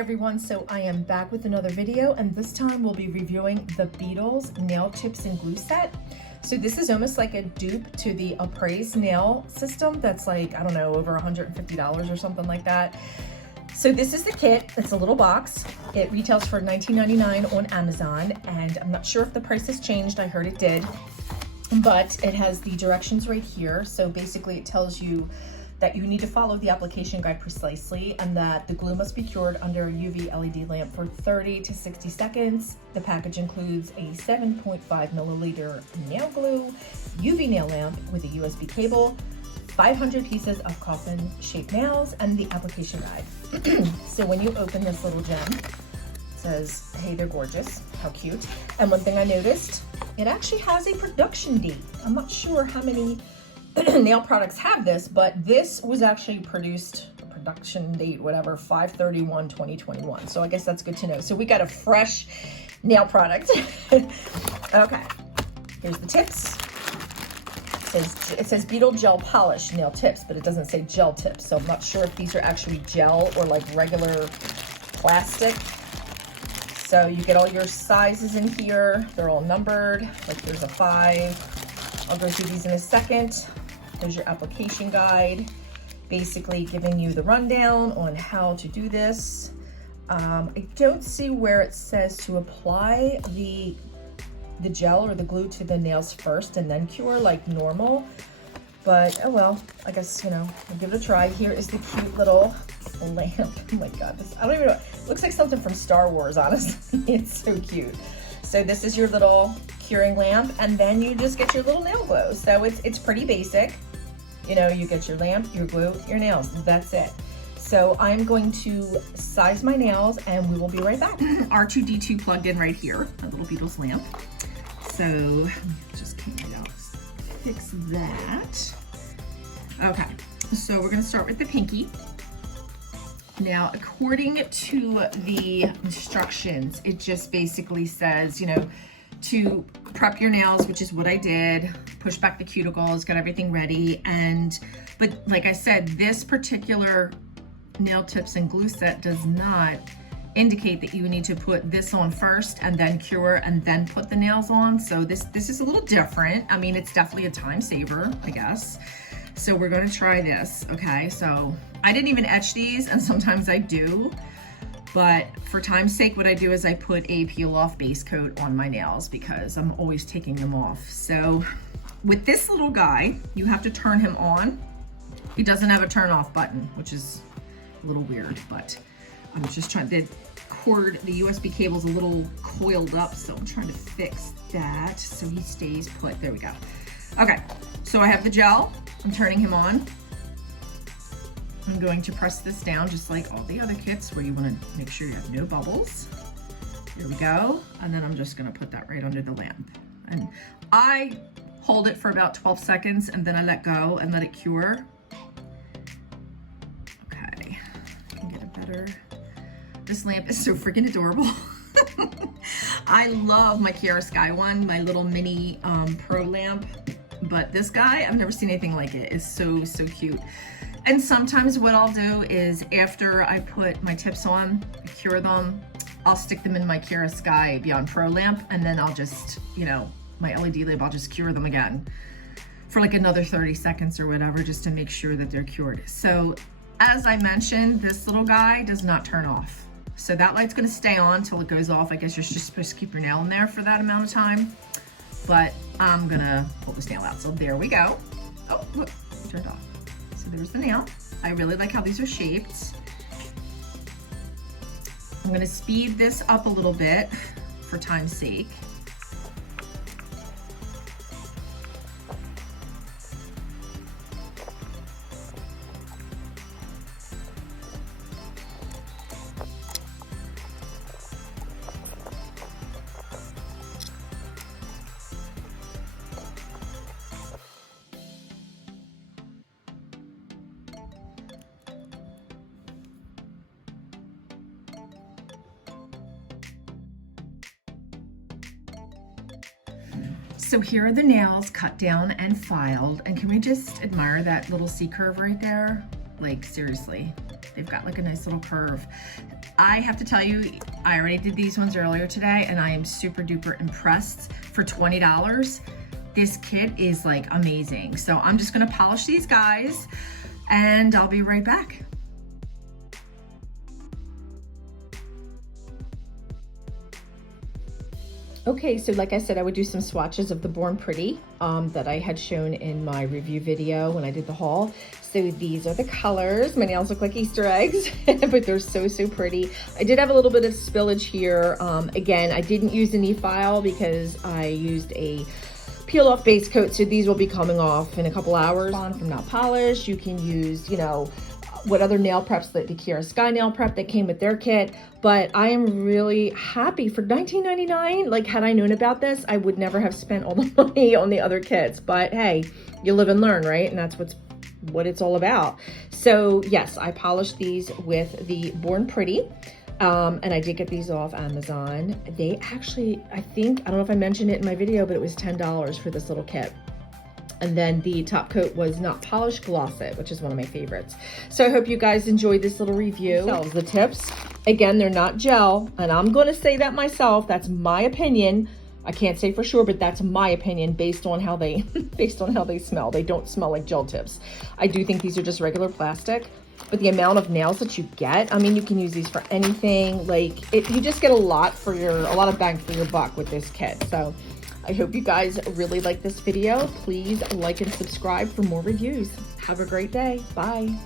everyone, so I am back with another video, and this time we'll be reviewing the Beetles nail tips and glue set. So this is almost like a dupe to the Appraise nail system that's like, I don't know, over $150 or something like that. So this is the kit. It's a little box. It retails for $19.99 on Amazon, and I'm not sure if the price has changed. I heard it did, but it has the directions right here. So basically it tells you that you need to follow the application guide precisely and that the glue must be cured under a UV LED lamp for 30 to 60 seconds. The package includes a 7.5 milliliter nail glue, UV nail lamp with a USB cable, 500 pieces of coffin shaped nails, and the application guide. So when you open this little gem, it says, hey, they're gorgeous, how cute. And one thing I noticed, it actually has a production date. I'm not sure how many nail products have this, but this was actually produced, production date, whatever, 5/31/2021. So I guess that's good to know. So we got a fresh nail product. Okay, here's the tips. It says Beetle Gel Polish Nail Tips, but it doesn't say gel tips. So I'm not sure if these are actually gel or like regular plastic. So you get all your sizes in here. They're all numbered, like there's a 5. I'll go through these in a second. There's your application guide, basically giving you the rundown on how to do this. I don't see where it says to apply the gel or the glue to the nails first and then cure like normal, but oh well, I guess, you know, I'll give it a try. Here is the cute little lamp. Oh my God, this, I don't even know, it looks like something from Star Wars, honestly. It's so cute. So this is your little curing lamp, and then you just get your little nail glue. So it's pretty basic. You know, you get your lamp, your glue, your nails, that's it. So I'm going to size my nails and we will be right back. R2D2 plugged in right here, a little Beetles lamp. So just clean it out, fix that. Okay, so we're gonna start with the pinky. Now, according to the instructions, it just basically says, you know, to prep your nails, which is what I did, push back the cuticles, get everything ready. But like I said, this particular nail tips and glue set does not indicate that you need to put this on first and then cure and then put the nails on. So this is a little different. I mean, it's definitely a time saver, I guess. So we're gonna try this, okay? So I didn't even etch these, and sometimes I do. But for time's sake, what I do is I put a peel off base coat on my nails because I'm always taking them off. So with this little guy, you have to turn him on. He doesn't have a turn off button, which is a little weird, but I'm just trying, the cord, the USB cable's a little coiled up, so I'm trying to fix that so he stays put. There we go. Okay, so I have the gel, I'm turning him on. I'm going to press this down just like all the other kits where you want to make sure you have no bubbles. Here we go. And then I'm just going to put that right under the lamp. And I hold it for about 12 seconds and then I let go and let it cure. Okay, I can get it better. This lamp is so freaking adorable. I love my Kiara Sky one, my little mini pro lamp. But this guy, I've never seen anything like it. It's so, so cute. And sometimes what I'll do is after I put my tips on, cure them, I'll stick them in my Kiara Sky Beyond Pro lamp, and then I'll just, you know, my LED lamp, I'll just cure them again for like another 30 seconds or whatever, just to make sure that they're cured. So as I mentioned, this little guy does not turn off. So that light's gonna stay on till it goes off. I guess you're just supposed to keep your nail in there for that amount of time. But I'm gonna pull this nail out. So there we go. Oh, look, it turned off. So there's the nail. I really like how these are shaped. I'm gonna speed this up a little bit for time's sake. So here are the nails cut down and filed. And can we just admire that little C curve right there? Like seriously, they've got like a nice little curve. I have to tell you, I already did these ones earlier today and I am super duper impressed. For $20, this kit is like amazing. So I'm just gonna polish these guys and I'll be right back. Okay, so like I said, I would do some swatches of the Born Pretty that I had shown in my review video when I did the haul. So these are the colors. My nails look like Easter eggs, but they're so, so pretty. I did have a little bit of spillage here. Again, I didn't use an e-file because I used a peel off base coat. So these will be coming off in a couple hours. From Not Polished, you can use, you know, what other nail preps, like the Kiara Sky nail prep that came with their kit. But I am really happy for $19.99. Like, had I known about this, I would never have spent all the money on the other kits. But hey, you live and learn, right? And that's what it's all about. So yes, I polished these with the Born Pretty. And I did get these off Amazon. They actually, I don't know if I mentioned it in my video, but it was $10 for this little kit. And then the top coat was Not Polished Gloss It, which is one of my favorites. So I hope you guys enjoyed this little review. The tips, again, they're not gel, and I'm gonna say that myself. That's my opinion. I can't say for sure, but that's my opinion based on how they smell. They don't smell like gel tips. I do think these are just regular plastic, but the amount of nails that you get, I mean, you can use these for anything. Like, you just get a lot of bang for your buck with this kit. So I hope you guys really like this video. Please like and subscribe for more reviews. Have a great day. Bye.